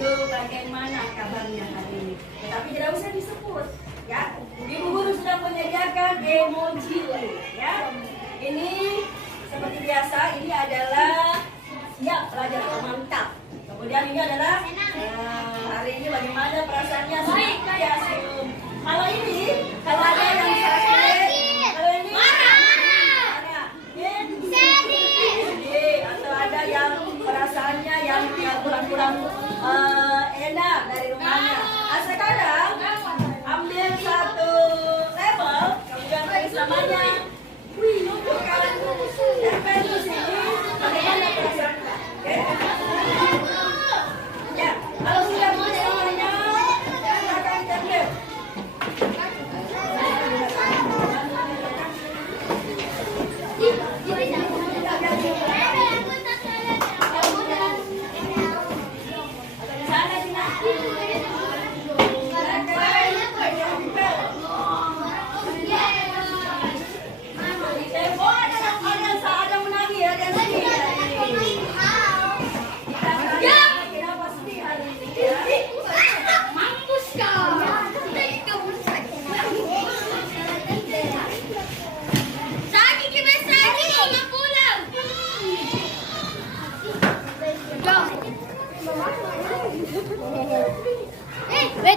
dulu bagaimana kabarnya hari ini. Tetapi tidak usah disebut, ya. Ibu guru sudah menyediakan emoji, ya. Ini seperti biasa, ini adalah siap belajar mantap. Kemudian ini adalah hari ini bagaimana perasaannya? Ya, kalau ini, kalau ada yang sakit, kalau ini sedih, atau ada yang perasaannya yang kurang-kurang enak dari rumahnya. Nah, sekarang ambil satu level, kemudian tulis namanya. Wih, tunjukkan tempel di sini bagaimana perasaannya. Oke? Ya, kalau sudah punya semuanya, silakan tempel.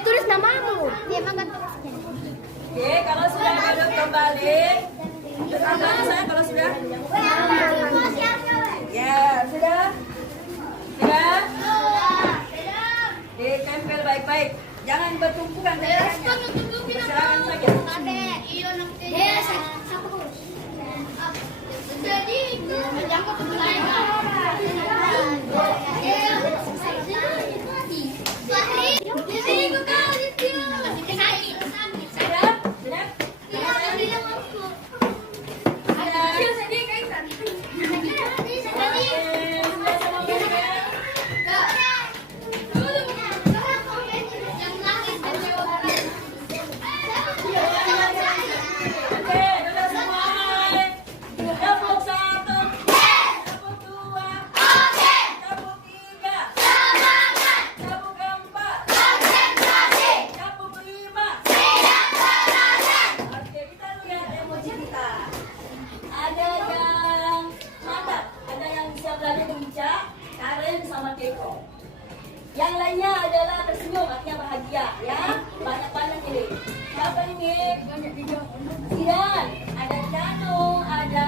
Tulis namamu. Dia makan tulisnya. Oke, kalau sudah duduk kembali, terus saya kalau sudah? Ya, sudah? Sudah? Ditempel baik-baik. Jangan bertumpukan daerahnya. Berserakan saja. Jadi itu menjangkau yang lainnya adalah tersenyum, artinya bahagia, ya. Banyak-banyak ini. Siapa ini? Sidan, ada Janung, ada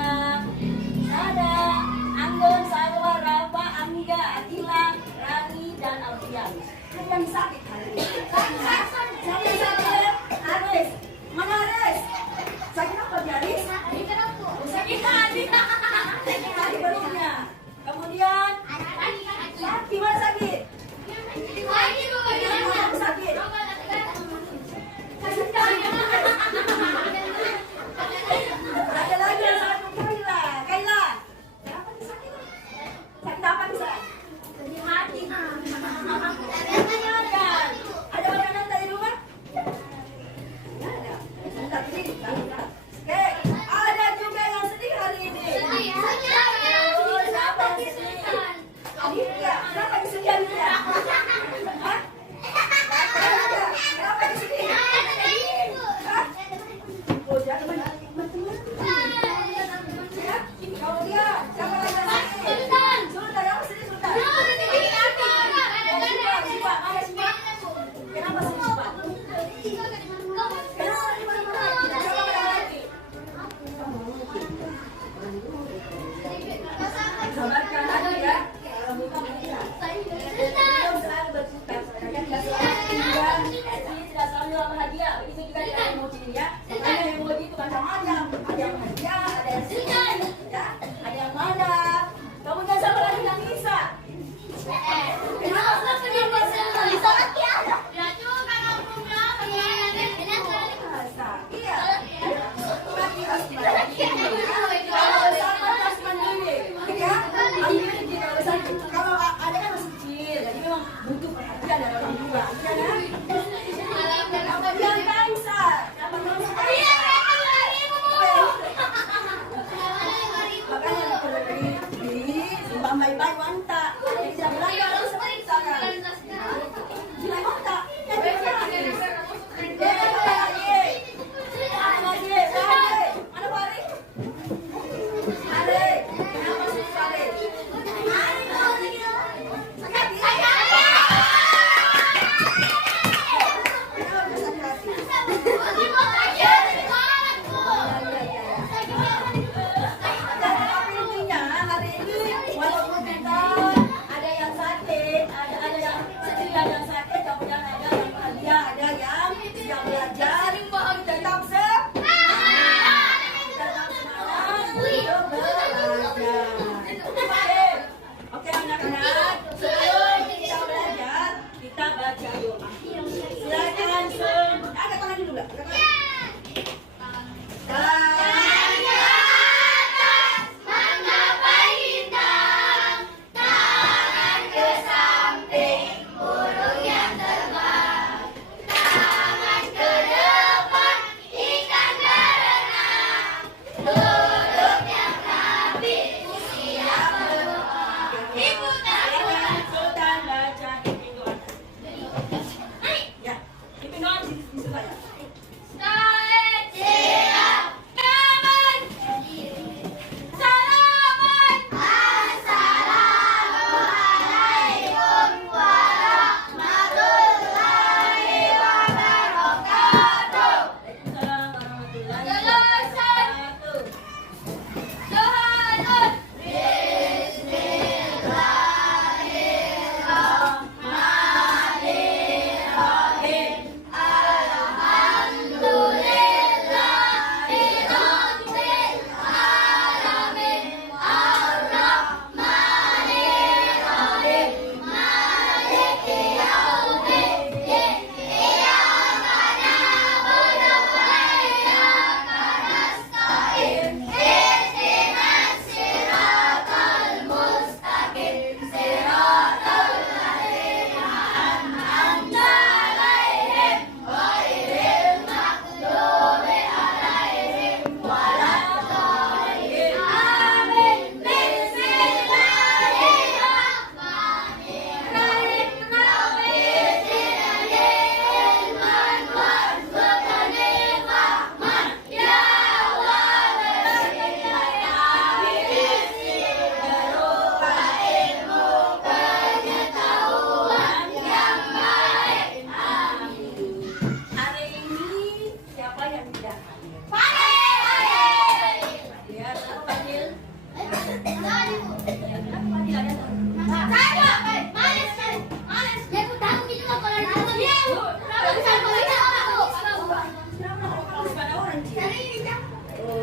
Sada, Anggun, Salwa, Rafa, Angga, Atila, Rani, dan Alfian. Ada yang sakit hari ini. Siapa yang sakit? Aris. Mana Aris? Sakit apa dia Aris? Sakit hati. Sakit hati barunya. Kemudian sakit, mana sakit? Sakit. Ada lagi yang satu, Kaila. Kaila. Kenapa dia sakit? Sakit apa bisa? Sakit hati. Ada makanan dari rumah? Tidak ada. Sebentar, sini. Oke, ada juga yang sedih hari ini. Oh, siapa yang sedih? Aditya. Kenapa disedih Aditya? Hah? Kenapa disedih? Hah? Oh, dia teman-teman. Ya, kalau dia, siapa lagi yang sedih? Sultan, apa sedih Sultan? Siapa? Mana Siapa? Kenapa sedih Siapa? Kenapa di mana-mana? Siapa ada lagi? Sabarkan aja ya. Kalau bukan tidak. Belum selalu bersuka. Tidak selalu bahagia. Begitu juga dengan emoji ya. Makanya emoji itu macam-macam. Ada yang bahagia, ada yang sedih, ya. Ada yang marah. Kemudian siapa lagi yang bisa? Kenapa sedih bisa? Bisa lagi ada. Ya juga kampungnya. Iya. Kalau ada kan masih kecil, jadi memang butuh perhatian dari orang tua. Kemudian Kaisa, apa namanya Kaisa? Makanya di simbang baik-baik wanita. Jadi tidak belajar. Ya,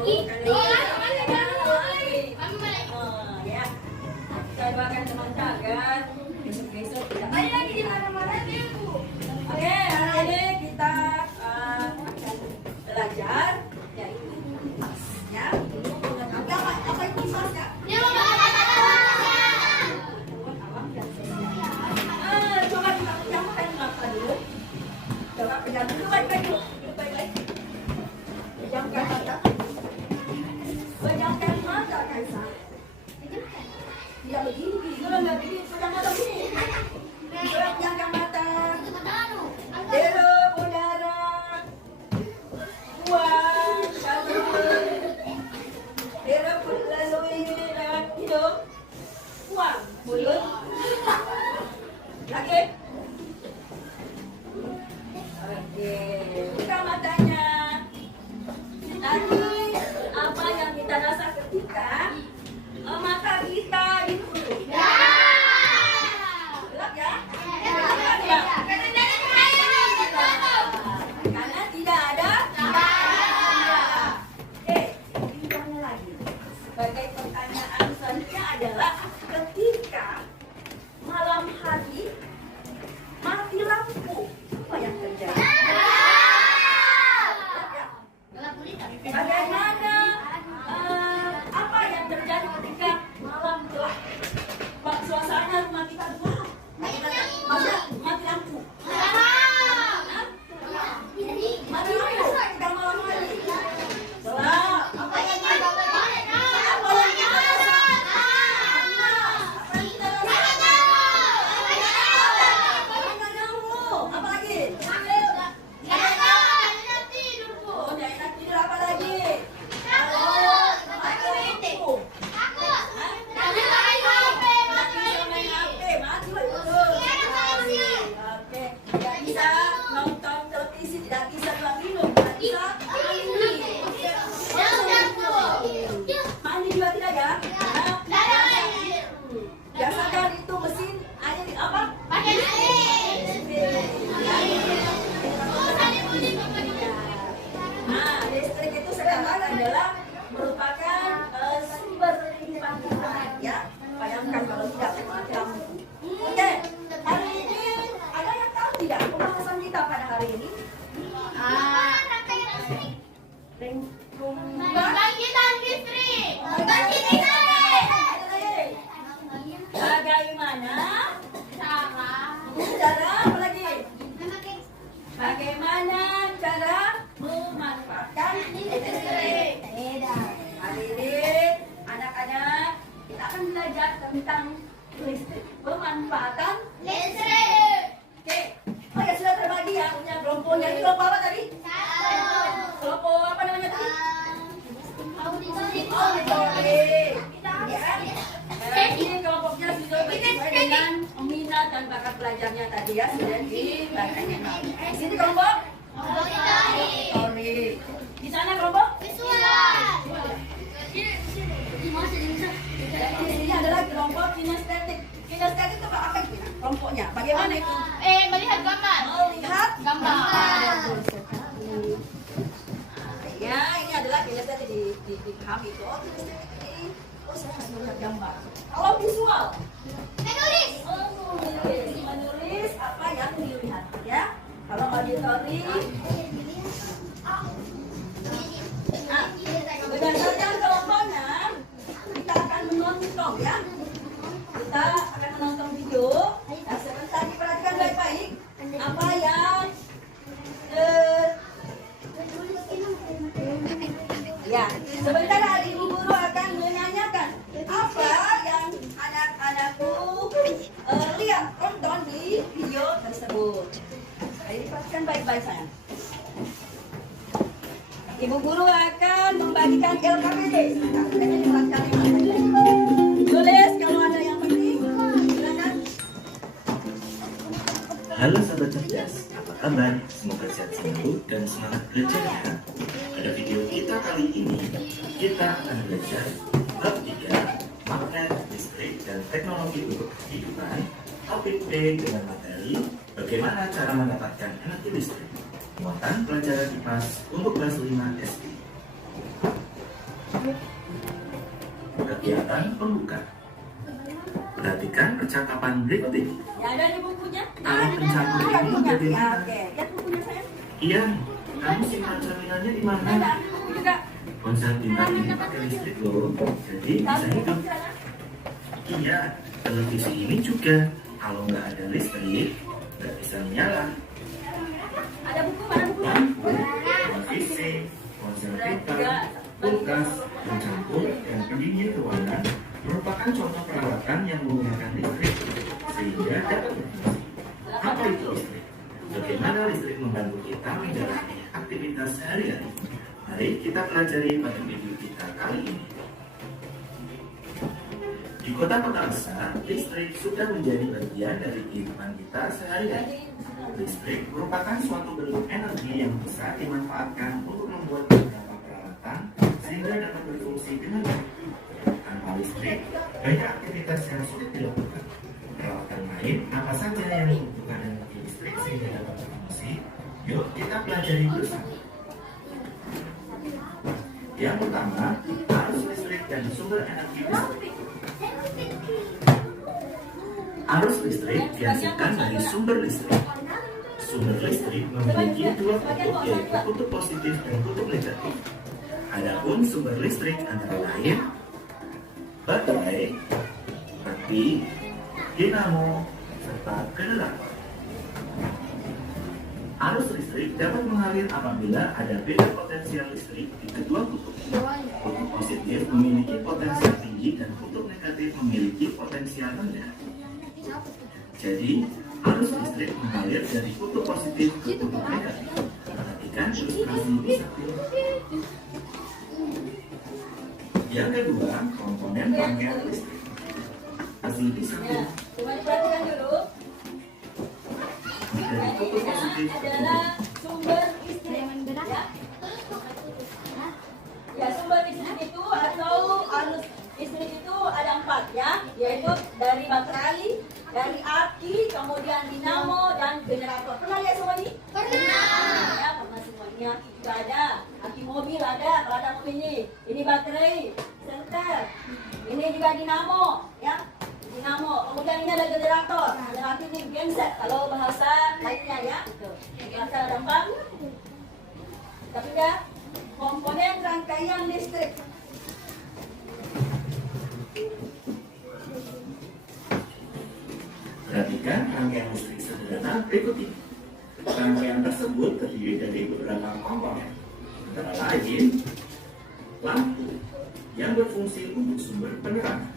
kita doakan semoga agar besok-besok tidak. Oke, hari ini kita akan belajar yaitu kipas, ya. Apa itu kipas, ya? Coba kita pejamkan mata dulu. Coba pejamkan dulu baik-baik dulu. Pejamkan mata. Pejamkan mata, Kaisa. Ya begini, kalau nggak begini, pejam mata begini. Pejamkan mata. Hirup udara. Buang kabut. Hirup melalui lewat hidung. Buang mulut. Lagi. Oke, buka matanya. Tadi apa yang kita rasa ketika mata kita ditutup? Gelap ya? Karena tidak ada cahaya. Oke, berikutnya lagi. Sebagai pertanyaan selanjutnya adalah ketika malam hari mati lampu, apa yang terjadi? Bagaimana apa yang terjadi ketika malam gelap? Suasana rumah kita gelap. Mati lampu. Mati lampu. Kita malam hari. Gelap. Apa yang kita rasa? Apa yang kita rasa? Apa lagi? Oh, nggak enak tidur, apa lagi? Oke, tidak bisa nonton televisi, tidak bisa minum, tidak bisa mandi juga tidak ya? Biasakan itu mesin air di apa? Nah, listrik itu sekarang adalah merupakan sumber kehidupan kita, ya. Bayangkan kalau tidak mati lampu. Oke, hari ini ada yang tahu tidak pembahasan kita pada hari ini? Bagaimana cara apa lagi? Bagaimana cara memanfaatkan listrik? Hari ini anak-anak kita akan belajar tentang listrik, pemanfaatan listrik. Oke, oh ya sudah terbagi ya punya kelompoknya. Ini kelompok apa tadi? Kelompok apa namanya tadi? Auditorik. Ya. Ini kelompoknya sudah sesuai dengan minat dan bakat belajarnya tadi ya, sudah dibacanya. Di sini kelompok auditorik. Di sana kelompok ini adalah kelompok kinestetik. Kinestetik itu apa itu? Kelompoknya bagaimana itu? Melihat gambar. Melihat Gambar. Ya, ini adalah kinestetik dipahami itu. Oh, kinestetik ini. Oh, saya harus melihat gambar. Kalau visual, menulis apa yang dilihat, ya. Kalau auditorik, berdasarkan kelompoknya, kita akan menonton, ya. Kita akan menonton video. Nah, sebentar diperhatikan baik-baik apa yang ya, sebentar hari ibu guru akan menanyakan apa yang anak-anakku lihat tonton di video tersebut. Ayo diperhatikan baik-baik sayang. Ibu guru akan membagikan LKPD. Tulis kalau ada yang penting. Silakan. Halo sahabat cerdas, apa kabar? Semoga sehat selalu dan semangat belajarnya. Pada video kita kali ini, kita akan belajar bab 3 magnet, listrik, dan teknologi untuk kehidupan. Topik B dengan materi bagaimana cara mendapatkan energi listrik. Muatan pelajaran IPAS untuk kelas 5 SD. Kegiatan pembuka. Perhatikan percakapan berikut ini. Ya, ada di bukunya. Kalau pencampur ini bukunya. jadi Ya, oke. Lihat bukunya saya. Iya, kamu simpan cerminannya di mana? Ada buku juga. Ponsel pintar ini pakai listrik loh, jadi bisa Kamu hidup. di sana. Iya, televisi ini juga. Kalau nggak ada listrik, nggak bisa menyala. Ada buku, mana bukunya? Lampu, televisi, ponsel pintar, kulkas, pencampur, dan pendingin ruangan merupakan contoh peralatan yang menggunakan listrik sehingga dapat berfungsi. Apa itu listrik? Bagaimana listrik membantu kita menjalani aktivitas sehari-hari? Mari kita pelajari pada video kita kali ini. Di kota-kota besar, listrik sudah menjadi bagian dari kehidupan kita sehari-hari. Listrik merupakan suatu bentuk energi yang bisa dimanfaatkan untuk membuat beberapa peralatan sehingga dapat berfungsi dengan baik. Tanpa listrik, banyak aktivitas yang sulit dilakukan. Peralatan lain, apa saja yang membutuhkan energi listrik sehingga dapat berfungsi? Yuk kita pelajari bersama. Yang pertama, arus listrik dan sumber energi listrik. Arus listrik dihasilkan dari sumber listrik. Sumber listrik memiliki dua kutub, yaitu kutub positif dan kutub negatif. Adapun sumber listrik antara lain baterai, api, dinamo, serta generator. Arus listrik dapat mengalir apabila ada beda potensial listrik di kedua kutub. Kutub positif memiliki potensial tinggi dan kutub negatif memiliki potensial rendah. Jadi, arus listrik mengalir dari kutub positif ke kutub negatif. Perhatikan ilustrasi di samping. Yang kedua, komponen rangkaian listrik. Hasil di samping. Coba diperhatikan dulu. Dari kutub positif ke Adalah kutub sumber listrik. Ya. Ya, sumber listrik itu atau arus listrik itu ada 4 ya, yaitu dari baterai, dari api, kemudian dinamo dan generator. Pernah lihat semua ini? Pernah. Ya, pernah semuanya. Juga ada. Aki mobil ada, kalau ada mobil ini. Ini baterai, senter. Ini juga dinamo, ya. Dinamo. Kemudian ini ada generator. Generator ini genset kalau bahasa lainnya ya. Bahasa gampang. Tapi ya, komponen rangkaian listrik. Perhatikan rangkaian listrik sederhana berikut ini. Rangkaian tersebut terdiri dari beberapa komponen, antara lain lampu yang berfungsi untuk sumber penerangan,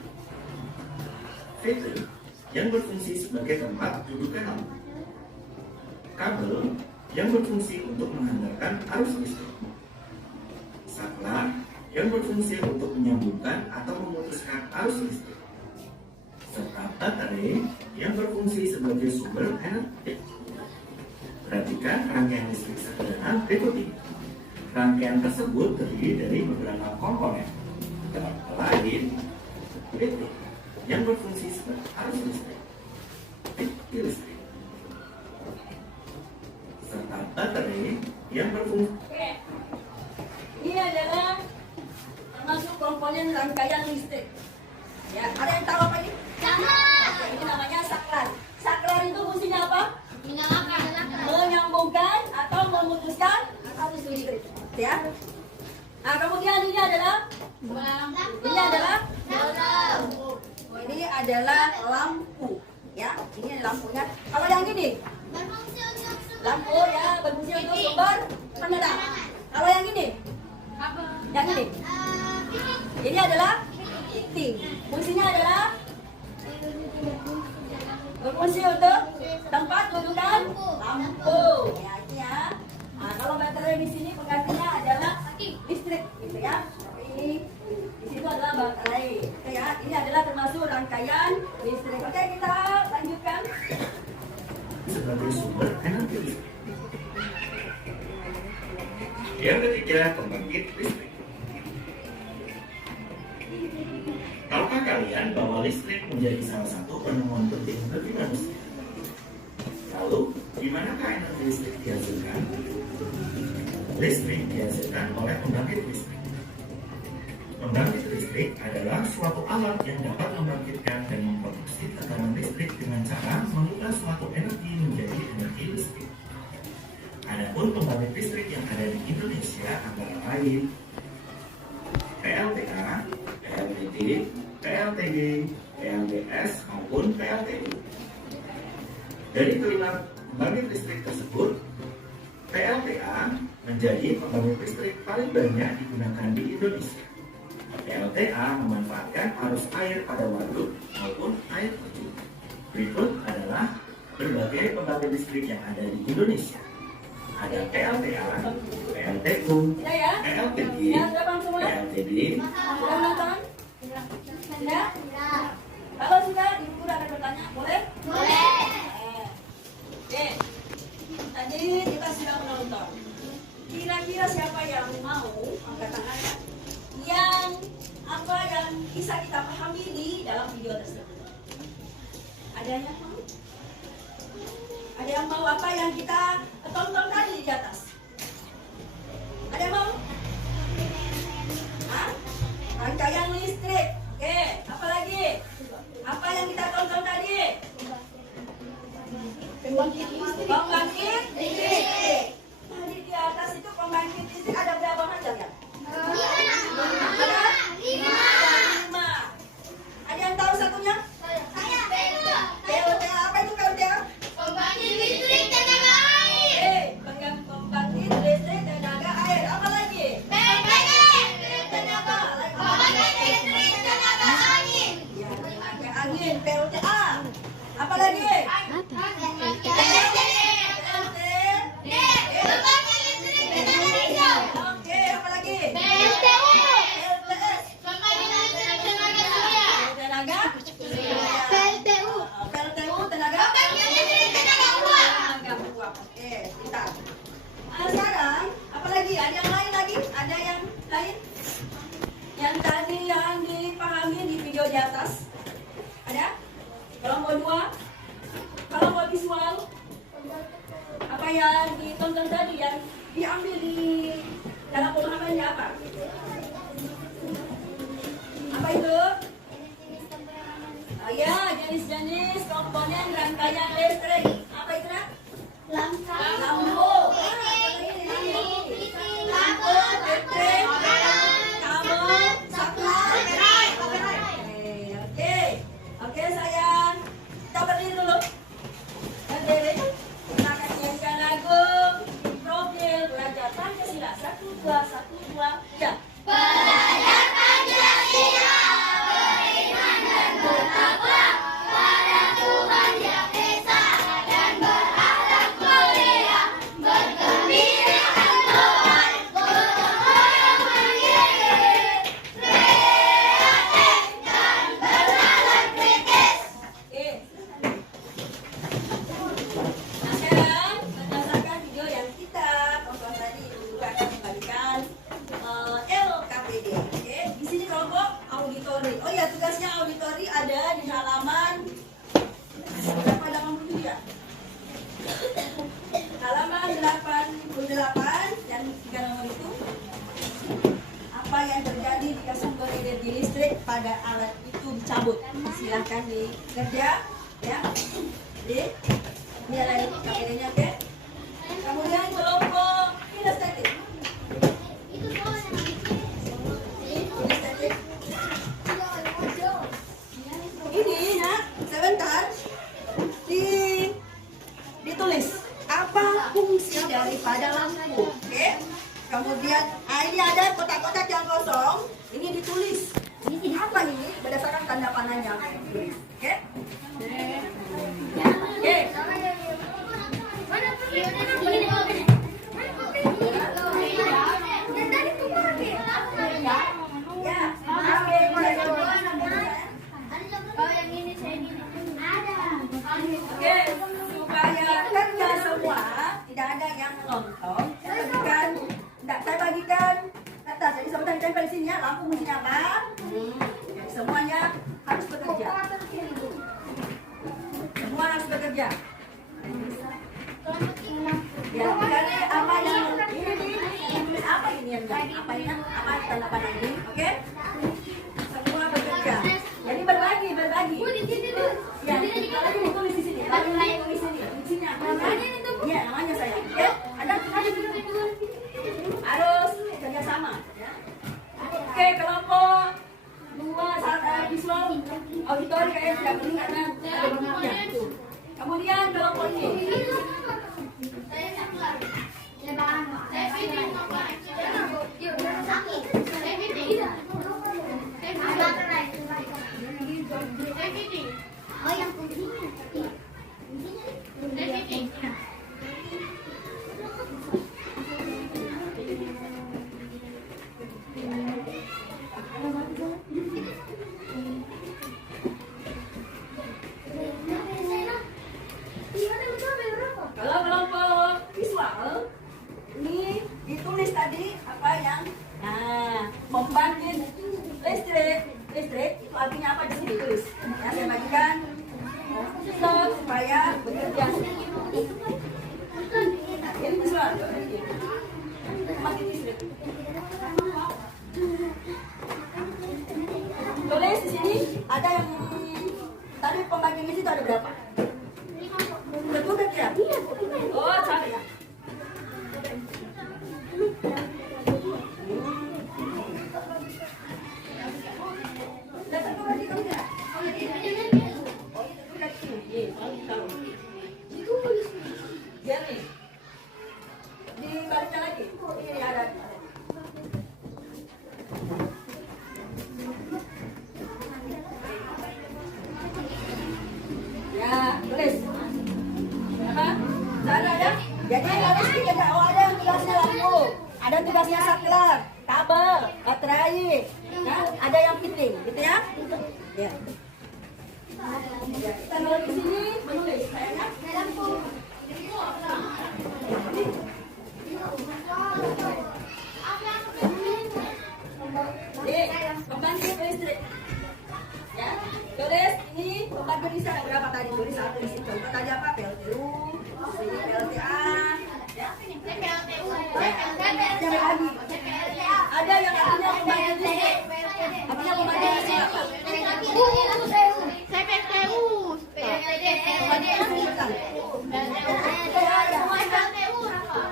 filter yang berfungsi sebagai tempat dudukan lampu, kabel yang berfungsi untuk menghantarkan arus listrik, saklar yang berfungsi untuk menyambungkan atau memutuskan arus listrik, serta baterai yang berfungsi sebagai sumber energi. Perhatikan rangkaian listrik sederhana berikut ini. Rangkaian tersebut terdiri dari beberapa komponen, antara lain listrik yang berfungsi sebagai arus listrik, titik listrik, serta baterai yang berfungsi. Oke. Ini adalah termasuk komponen rangkaian listrik. Ya, ada yang tahu apa ini? Oke, ini namanya saklar. Saklar itu fungsinya apa? Menyambungkan atau memutuskan arus listrik. Ya. Nah, kemudian ini adalah ini adalah lampu. Ya, ini lampunya. Kalau yang ini lampu ya berfungsi untuk sumber penerangan. Kalau yang ini, yang ini adalah titik. Fungsinya adalah berfungsi untuk tempat dudukan lampu. Ya, ini ya. Nah, kalau baterai di sini penggantinya adalah listrik, gitu ya. Ini di situ adalah baterai. Oke ya, ini adalah termasuk rangkaian listrik. Oke, kita lanjutkan. Sebagai sumber energi listrik. Yang ketiga, pembangkit listrik. Tahukah kalian bahwa listrik menjadi salah satu penemuan penting bagi manusia? Lalu, di manakah energi listrik dihasilkan? Listrik dihasilkan oleh pembangkit listrik. listrik adalah suatu alat yang dapat membangkitkan dan memproduksi tekanan listrik dengan cara mengubah suatu energi menjadi energi listrik. Adapun pembangkit listrik yang ada di Indonesia antara lain PLTA, PLTD, PLTG, PLTS maupun PLTU. Dari kelima pembangkit listrik tersebut, PLTA menjadi pembangkit listrik paling banyak digunakan di Indonesia. PLTA memanfaatkan arus air pada waduk maupun air terjun. Berikut adalah berbagai pembangkit listrik yang ada di Indonesia. Ada PLTA, PLTU, PLTG, PLTB. Sudah nonton? Sudah? Kalau sudah, ibu akan bertanya, boleh? Boleh. Oke. Tadi kita sudah menonton. Kira-kira siapa yang mau angkat tangan? Yang apa yang bisa kita pahami di dalam video tersebut? Ada yang mau? Ada yang mau apa yang kita tonton tadi di atas? Ada yang mau? Hah? Rangkaian listrik. Oke, apa lagi? Apa yang kita tonton tadi? Pembangkit listrik. Tadi di atas itu pembangkit listrik ada berapa macam ya? Ada? 5. Ada yang tahu satunya? PLTA. Apa itu PLTA? Pembangkit listrik tenaga air. Pembangkit listrik tenaga air. Apa lagi? PLTG. Pembangkit listrik tenaga angin. Ya, tenaga angin. PLTA. Apa lagi? Pembangkit listrik tenaga hijau. Oke, apa lagi? PLTU. LTS. Pembangkit listrik tenaga surya. Tenaga? PLTU. PLTU tenaga? Pembangkit listrik tenaga uap. Tenaga uap. Oke, pintar. Sekarang, apa lagi? Ada yang lain lagi? Ada yang lain? Yang tadi yang dipahami di video di atas? Ada? Kelompok 2? Kelompok visual? Apa yang ditonton tadi yang diambil di dalam pemahamannya apa? Apa itu? Oh ya, jenis-jenis komponen rangkaian listrik. Apa itu nak? Lampu. Lampu, listrik, kabel, saklar. Oke sayang. Kita berdiri dulu. Berdiri. Kita akan nyanyikan lagu Profil Belajar Pancasila 1, 2, 1, 2, ya. Belajar Pancasila, beriman dan bertakwa pada Tuhan Yang Esa dan berakhlak mulia, bergembirakan Tuhan, gotong royong mandiri, kreatif dan bernalar kritis. Oke. Nah sekarang berdasarkan video yang kita tonton tadi juga akan kembalikan LKPD. Oke, di sini kelompok auditori. Oh ya, tugasnya auditori ada di halaman berapa? 87 ya? Halaman 88 dan 3 nomor itu. Apa yang terjadi jika sumber energi listrik pada alat itu dicabut? Silahkan dikerja, ya. Ini ada KPD-nya, oke? Kemudian kelompok kinestetik. Kinestetik. Ini nak, sebentar ditulis apa fungsi daripada lampu, oke? Kemudian ini ada kotak-kotak yang kosong, ini ditulis. Ini apa ini? Berdasarkan tanda panahnya, oke? Oke. Oke, supaya kerja semua, tidak ada yang menonton. Saya bagikan kata, jadi sebentar ditempel di sini ya, lampu fungsinya apa? Jadi semuanya harus bekerja. Semua harus bekerja. Ya, karena apa yang ini apa ini yang apa ini? Apa tanda panah ini? Oke? kelompok 2 visual auditori kayak tidak penting karena ada benarnya. Kemudian kelompok ini. Oh, yang putih. Kalau kelompok visual ini ditulis tadi apa yang pembangkit listrik itu artinya apa di sini tulis. Ya, saya bagikan stop supaya bekerja. Ini visual. Pembangkit listrik. Tulis di sini ada yang tadi pembangkit listrik itu ada berapa? Betul kan ya? Oh, salah ya. Dibalikkan lagi. Ini ada. Ya, tulis. Apa? Sana ada? Jadi harus ada. Oh, ada yang tugasnya lampu, ada tugasnya saklar, kabel, baterai, ya, ada yang fitting, gitu ya? Ya. Ya, kita kalau di sini menulis, sayangnya. Pembangkit listrik. Ya, tulis ini pembangkit listrik ada berapa tadi? Tulis satu di situ. Tadi apa? PLTU, ini PLTA. Ya. Jangan lagi. Ada yang artinya pembangkit listrik. Artinya pembangkit listrik apa?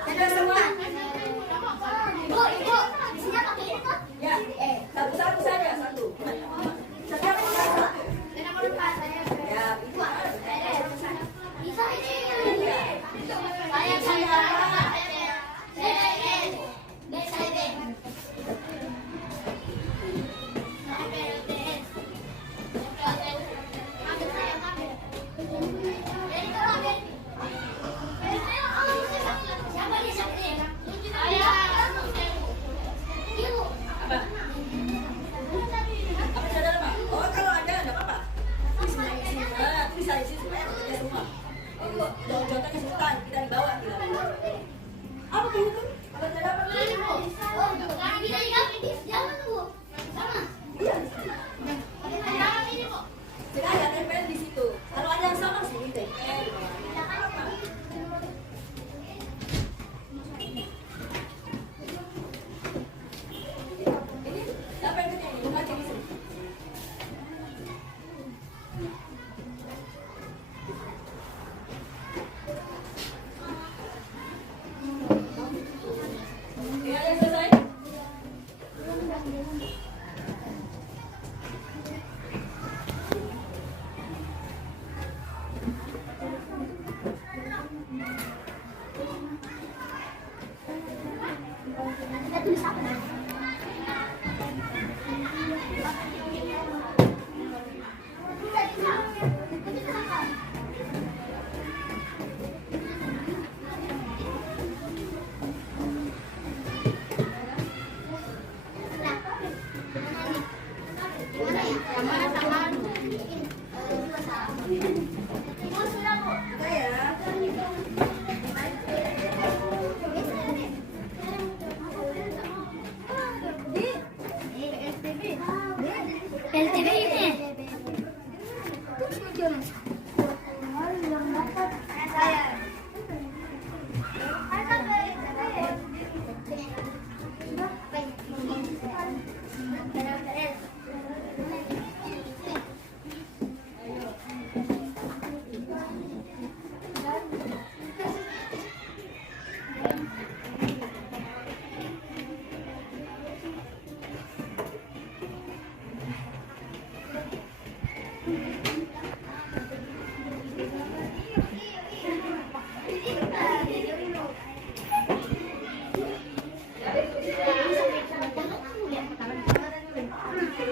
Tidak semua. Ya, satu-satu saja, satu. Setiap satu. Ya, apa sudah ada, Pak? Oh, kalau ada, enggak apa-apa. Bisa isi supaya bekerja semua. Contohnya sultan, kita dibawa. Apa begitu? Kalau tidak dapat, tidak ada tempel di situ. Kalau ada yang sama sih, tempel. Ini siapa yang kerja ini? Baca di sini. Ya, ada yang selesai? Udah ya. LTV ini.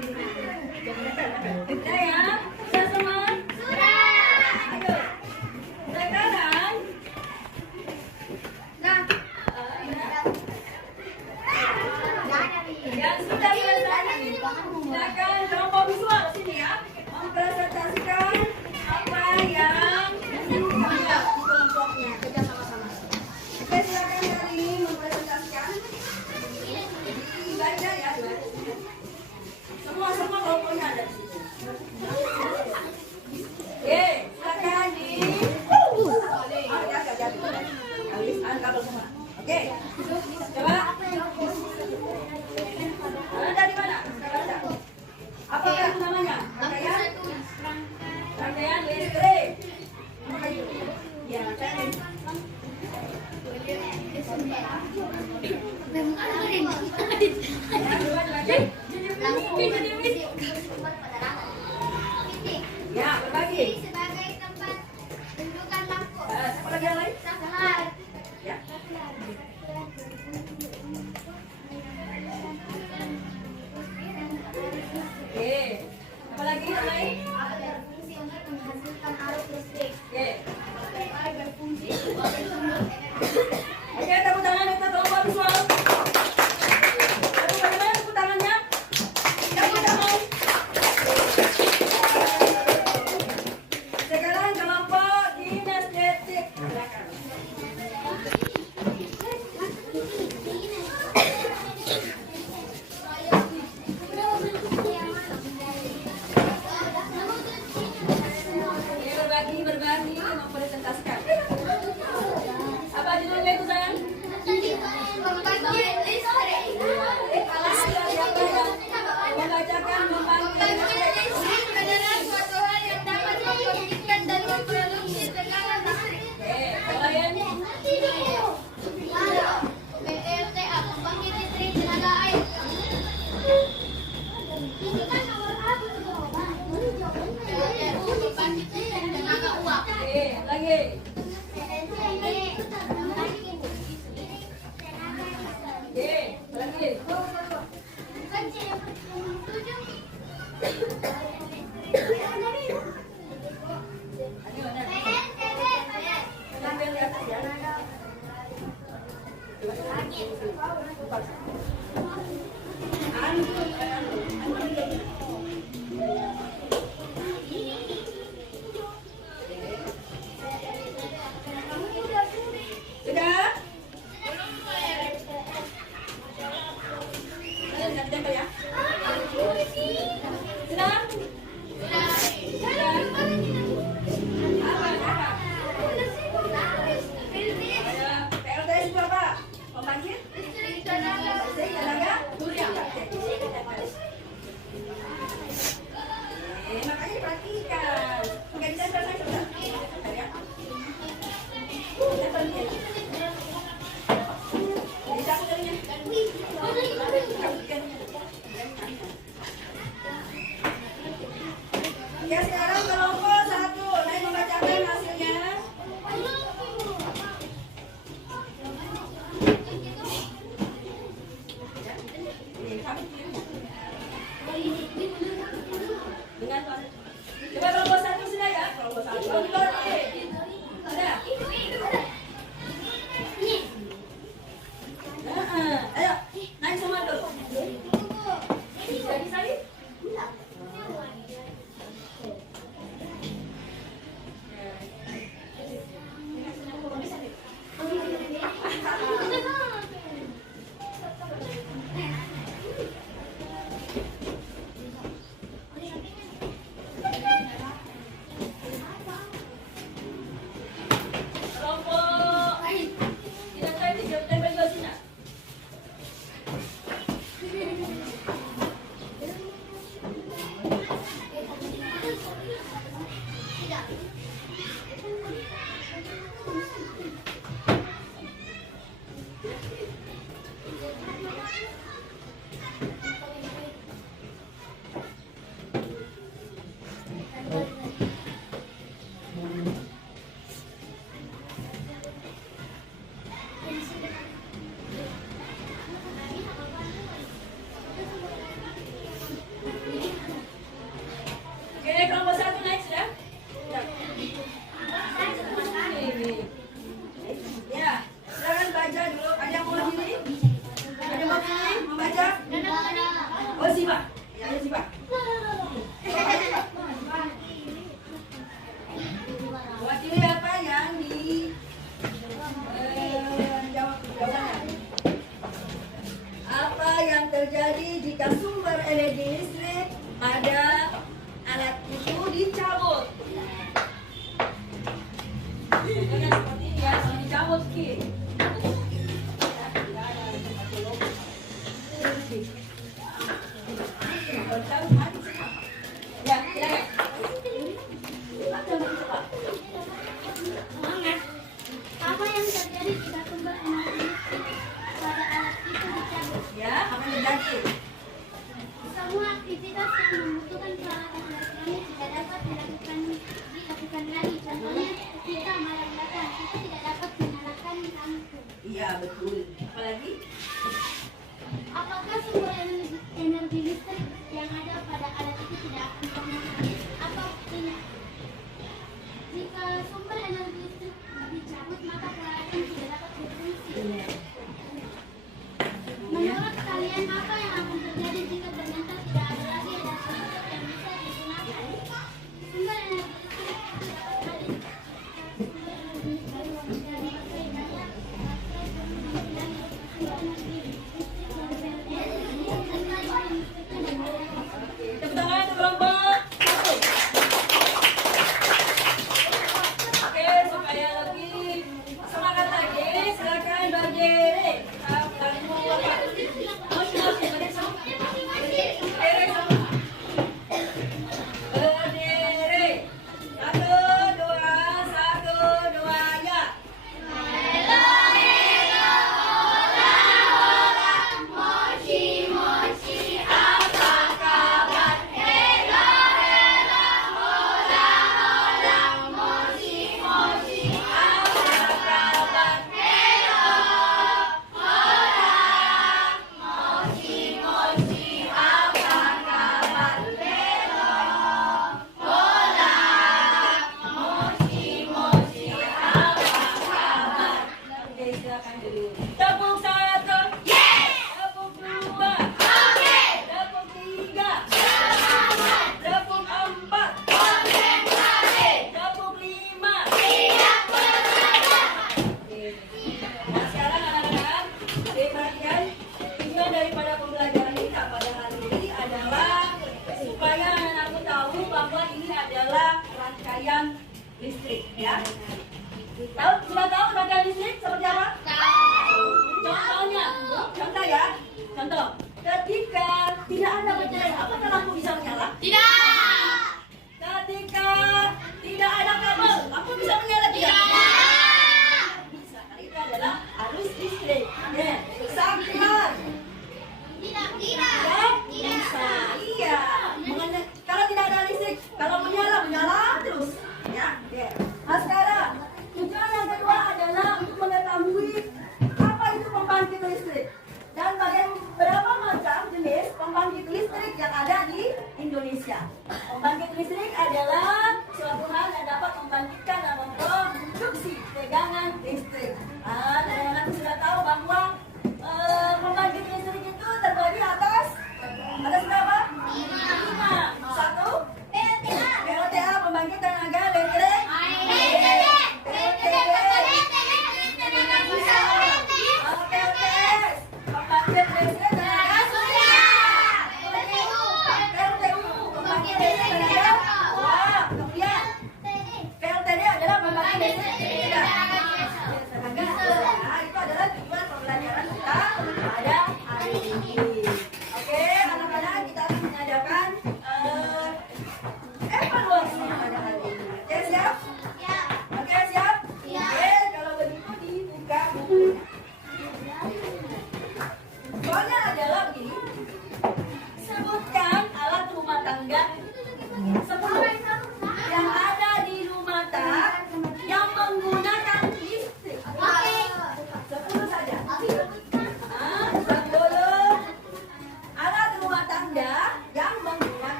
Kita ya. Sama-sama. Ayo. Sekarang. Yang sudah selesai, silakan kelompok visual sini ya, mempresentasikan apa yang ada di kelompoknya. Kita sama-sama. Oke, silakan hari ini mempresentasikan. Baca ya, semua kelompoknya ada di situ. Oke, silakan di. Oke, coba. Dari mana? Apakah itu namanya? Rangkaian listrik. Apa itu? Ya, cari. Ya, berbagi. Sebagai tempat dudukan lampu. Apa lagi yang lain? Ya. Oke. Apa lagi yang lain? Berfungsi untuk menghasilkan arus listrik. Oke. Berfungsi Oke, tepuk tangan untuk kelompok visual. Aduh, bagaimana tepuk tangannya? Tepuk tangan. Sekarang kelompok kinestetik. Silakan. Oke, berbagi, mempresentasikan. Apa judulnya itu sayang? pembagian listrik. Siapa yang membacakan Pembagian membagi listrik adalah suatu hal yang dapat memposisikan dan memproduksi tegangan listrik. Oke, yang lain? PLTA, pembangkit listrik tenaga air. PLTU, pembangkit listrik tenaga uap. Oke, lagi. Oke, lagi. Ayo, nah. Sambil di atas ya. Sudah? Ayo, tempel ya. Sudah? PLTS itu apa? Pembangkit? Listrik tenaga surya. Makanya perhatikan. Nggak ditempel lagi, sudah. Ya. Tempel dia. Jadi aku jadinya. Ya, sekarang kelompok 1. Naik membacakan hasilnya. Dengan coba kelompok 1 sudah ya, kelompok 1. Kelompok 2. Sudah. Ayo, naik semua dulu. Jadi salib. Kelompok tidak tadi tempel ke sini. Siva. Ayo Siva. Wakili apa yang jawab jawabannya? Apa yang terjadi jika sumber energi listrik pada alat itu dicabut? Jangan seperti ini ya, kalau dicabut Ki. Ya, silakan. Apa yang terjadi jika sumber energi pada alat itu dicabut? Ya, apa yang terjadi? Semua aktivitas yang membutuhkan peralatan elektronik tidak dapat dilakukan lagi. Contohnya, ketika malam datang, kita tidak dapat menyalakan lampu. Iya, betul. Apalagi? Apakah sumber energi listrik yang ada pada alat itu tidak akan pernah habis atau tidak? Jika sumber energi listrik dicabut, maka peralatan tidak dapat berfungsi. Menurut kalian, apa yang akan terjadi jika ternyata tidak ada lagi alat listrik yang bisa digunakan? Sumber energi listrik dapat habis. Sumber energi listrik dari baterai daya, Tepuk tangan untuk kelompok 1. Oke, supaya lebih semangat lagi, silakan berdiri. Berdiri. 1, 2, ya. Oke, silakan dulu. Tepuk 1. Tepuk 2. Tepuk 3. Tepuk 4. Tepuk 5. Oke. Nah, sekarang anak-anak, perhatikan tujuan daripada pembelajaran kita pada hari ini adalah supaya anak-anak tahu bahwa ini adalah rangkaian listrik, ya. Sudah tahu rangkaian listrik seperti apa? Contohnya, contoh ya, contoh. Ketika tidak ada baterai, apakah lampu bisa menyala? Tidak. Ketika tidak ada kabel, lampu bisa menyala tidak? Bisa. Karena itu adalah arus listrik. Ya, saklar. Tidak. Ya, bisa. Iya. Kalau tidak ada listrik, kalau menyala terus. Ya, oke. Nah, sekarang tujuan yang kedua adalah untuk mengetahui apa itu pembangkit listrik dan berapa macam jenis pembangkit listrik yang ada di Indonesia. Pembangkit listrik adalah suatu hal yang dapat membangkitkan dan memproduksi tegangan listrik. Nah, anak-anak sudah tahu bahwa pembangkit listrik itu terbagi atas berapa? 5. 1. PLTA, pembangkit tenaga listrik. PLTU, pembangkit listrik tenaga uap. Kemudian PLTD,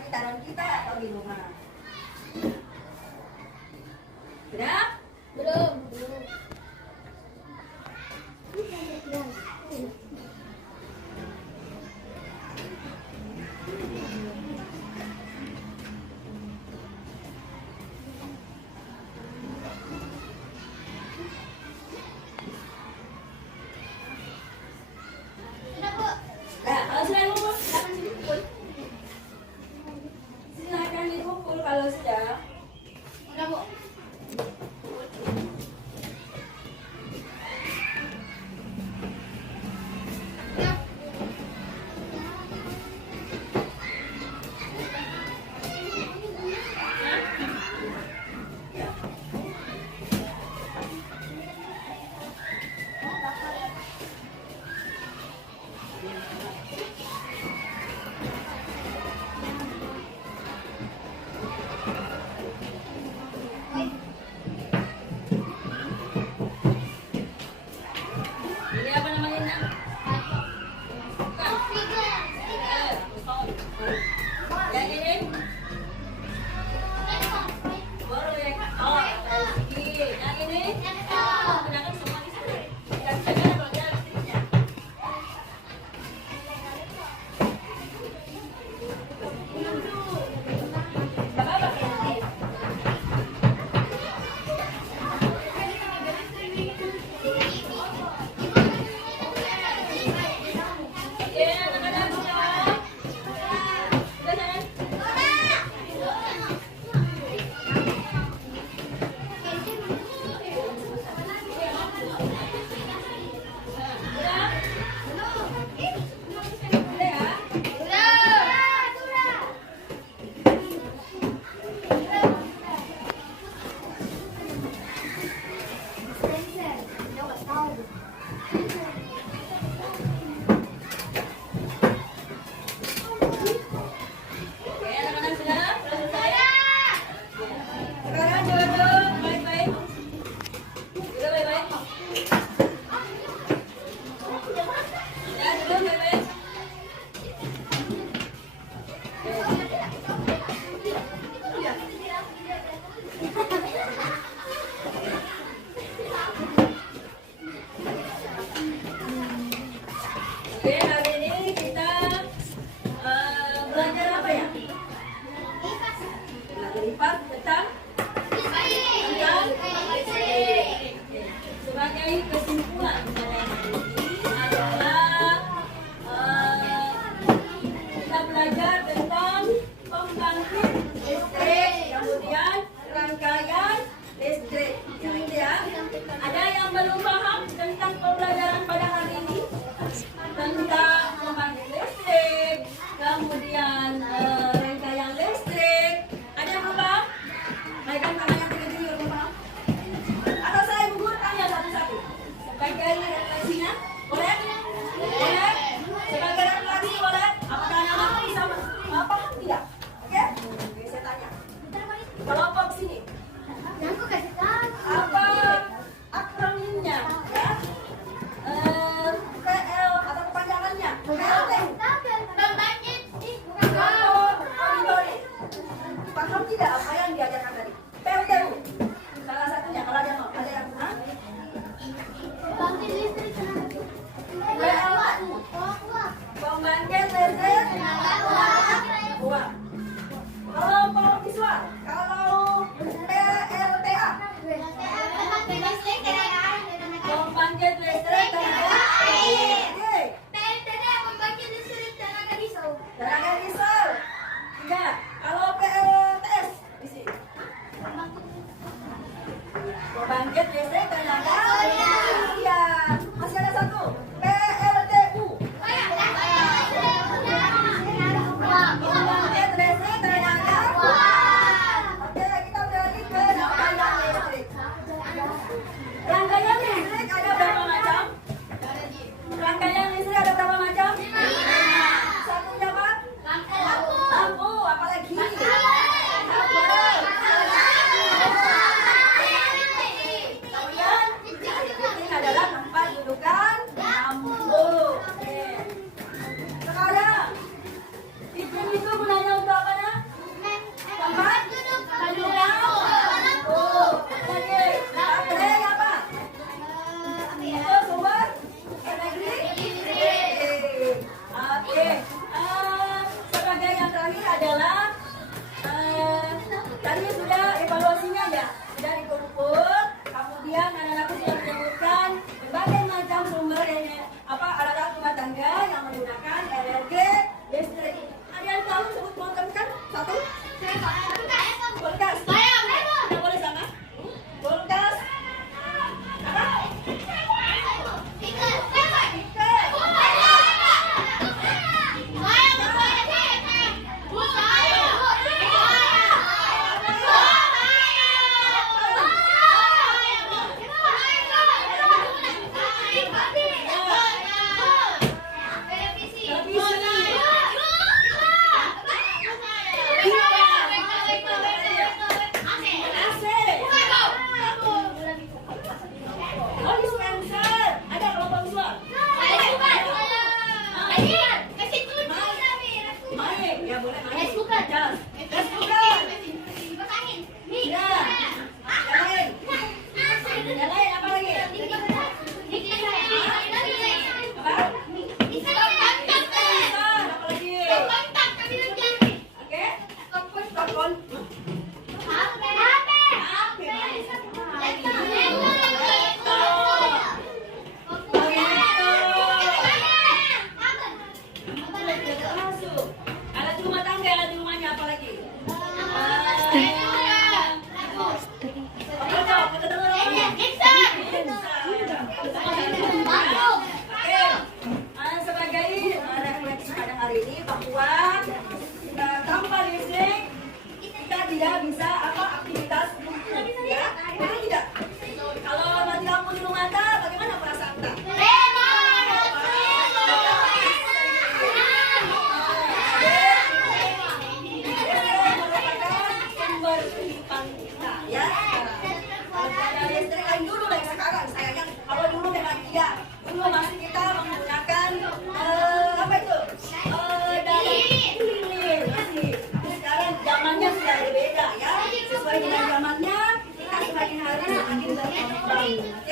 sekitaran kita atau di rumah. Sudah? Belum. Sudah, Bu. Nah, kalau sudah ngumpul, silakan dikumpul. Silakan dikumpul kalau sudah. Udah, Bu. Siap. Ini apa namanya, Nak? Bukan. Yang ini? Baru yang oh, listrik. Yang ini? Gunakan semua listrik. Tidak bisa kan kalau dia listriknya. Gak apa-apa, listrik. Oke, anak-anak sudah. Sudah, sayang? Sudah? Sudah ya? Oke, anak-anak sudah? Sudah selesai? Sekarang duduk baik-baik. Duduk baik-baik. Ya, duduk baik-baik. Oke, hari ini kita belajar apa ya? Belajar lipat tentang sebagai kesimpulan pada hari ini adalah kita belajar tentang pembangkit listrik, kemudian rangkaian listrik. Yang ini ya. Ada yang belum paham tentang pembelajaran pada hari ini tentang pembangkit listrik, kemudian rangkaian listrik. Ada yang belum paham? Naikkan tangannya tinggi-tinggi yang belum paham. Atau saya gugur tanya satu-satu. Sebagai referensinya, boleh? Boleh? Sebagai referensi boleh? Apakah anak-anak bisa paham tidak? Oke? Oke, saya tanya. Kelompok sini. Apa akronimnya? Ya? PL atau kepanjangannya? PLT. Paham tidak apa yang diajarkan tadi? PLTU. Salah satunya kalau ada mau, ada yang hah? Pembangkit listrik uang. Kalau kolom visual, kalau PLTA, pembangkit listrik tenaga air. Oke. Tenaga diesel. Tiga. Kalau PLTS di sini. Pembangkit listrik tenaga surya. Masih ada satu. PLTU. Pembangkit listrik tenaga uap. Oke, kita beralih ke rangkaian listrik. Rangkaian listrik ada berapa macam? Rangkaian listrik ada berapa macam? Satu jawab. terakhir adalah tadi sudah evaluasinya ya, sudah dikumpul. Kemudian anak-anakku sudah menyebutkan berbagai macam sumber alat-alat rumah tangga yang menggunakan energi listrik. Ada yang tahu sebut kan? Satu? Kulkas. Tidak boleh sama? Kulkas. Apa? Tidak bisa aktivitas ya, betul tidak? Kalau mati lampu di rumah Anda, bagaimana perasaan Anda? Merupakan sumber kehidupan kita ya. Kalau ada listrik lain dulu dari sekarang, sayangnya kalau dulu memang tidak. Dulu masih kita menggunakan apa itu? Dari lilin masih. Sekarang zamannya sudah berbeda ya. Sesuai dengan zamannya, kita semakin hari semakin berkembang.